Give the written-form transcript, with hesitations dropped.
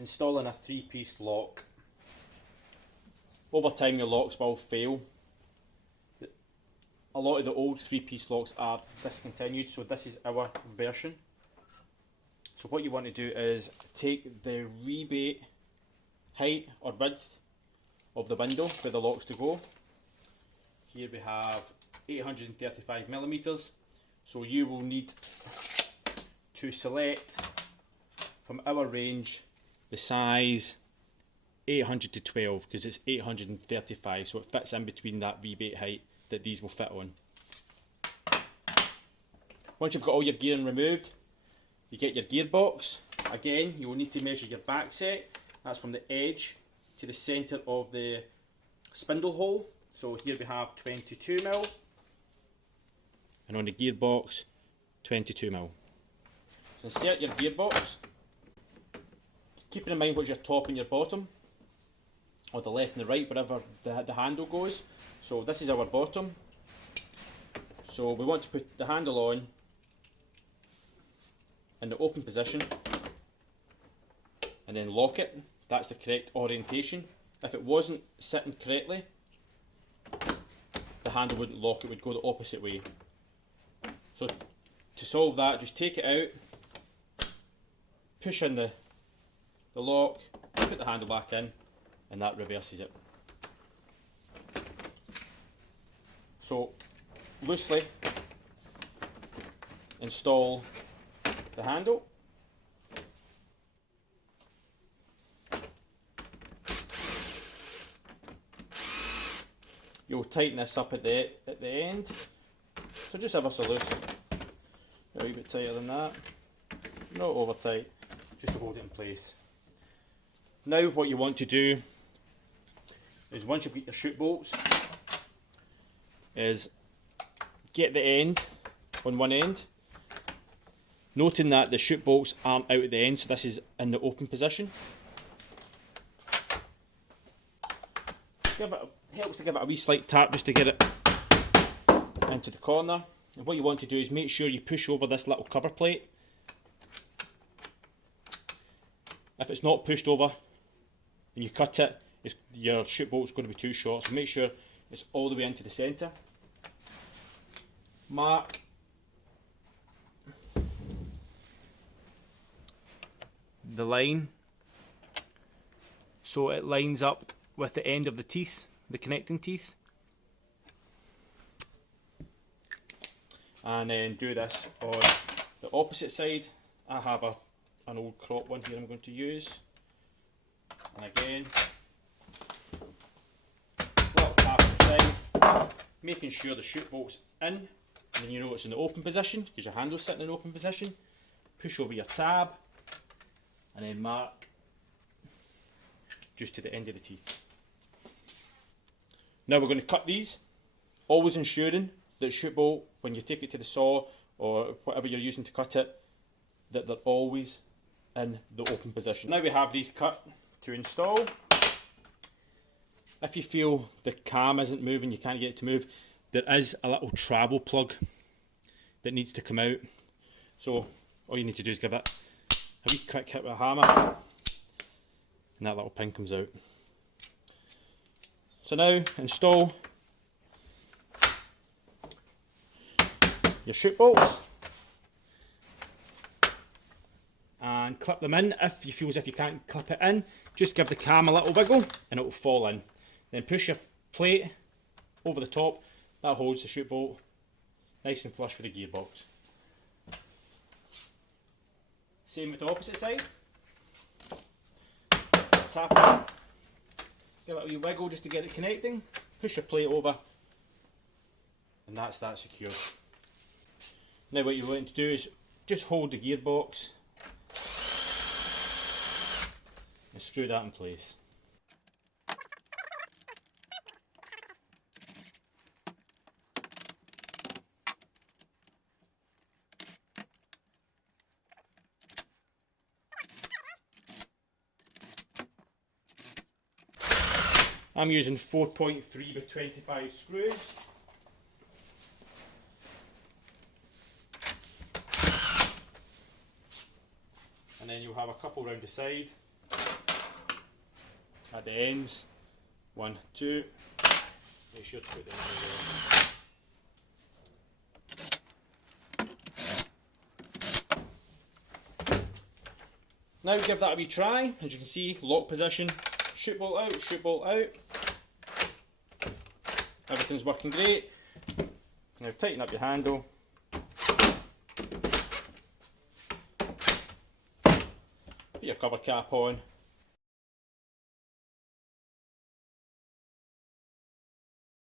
installing a 3-piece lock. Over time your locks will fail. A lot of the old 3-piece locks are discontinued, so this is our version. So what you want to do is take the rebate height or width of the window for the locks to go. Here we have 835 millimeters. So you will need to select from our range the size 800 to 12 because it's 835, so it fits in between that rebate height that these will fit on. Once you've got all your gearing removed, you get your gearbox. Again, you will need to measure your back set. That's from the edge to the centre of the spindle hole. So here we have 22mm, and on the gearbox 22mm. So insert your gearbox, keeping in mind what's your top and your bottom, or the left and the right, wherever the handle goes. So this is our bottom. So we want to put the handle on in the open position and then lock it. That's the correct orientation. If it wasn't sitting correctly, the handle wouldn't lock, it would go the opposite way. So to solve that, just take it out, push in the lock, put the handle back in, and that reverses it. So loosely install the handle. You'll tighten this up at the end, so just ever so loose, a wee bit tighter than that, not over tight, just to hold it in place. Now what you want to do is, once you've got your shoot bolts, is get the end on one end, noting that the shoot bolts aren't out at the end, so this is in the open position. Helps to give it a wee slight tap just to get it into the corner. And what you want to do is make sure you push over this little cover plate. If it's not pushed over and you cut it, your shoot bolt's going to be too short, so make sure it's all the way into the centre. Mark the line so it lines up with the end of the teeth, the connecting teeth, and then do this on the opposite side. I have an old crop one here I'm going to use, and again, little tap on the side, making sure the shoot bolt's in, and then you know it's in the open position because your handle's sitting in the open position. Push over your tab, and then mark just to the end of the teeth. Now we're going to cut these, always ensuring that shoot bolt, when you take it to the saw or whatever you're using to cut it, that they're always in the open position. Now we have these cut to install. If you feel the cam isn't moving, you can't get it to move, there is a little travel plug that needs to come out. So all you need to do is give it a wee quick hit with a hammer, and that little pin comes out. So now install your shoot bolts and clip them in. If you feel as if you can't clip it in, just give the cam a little wiggle and it will fall in. Then push your plate over the top, that holds the shoot bolt nice and flush with the gearbox. Same with the opposite side. Tap in, give it a wee wiggle just to get it connecting, push your plate over, and that's that secured. Now what you're going to do is just hold the gearbox and screw that in place. I'm using 4.3 by 25 screws. And then you'll have a couple round the side. at the ends. 1, 2. Make sure to put them in there. Now give that a wee try. As you can see, lock position, shoot bolt out, shoot bolt out. Everything's working great. Now tighten up your handle. Put your cover cap on.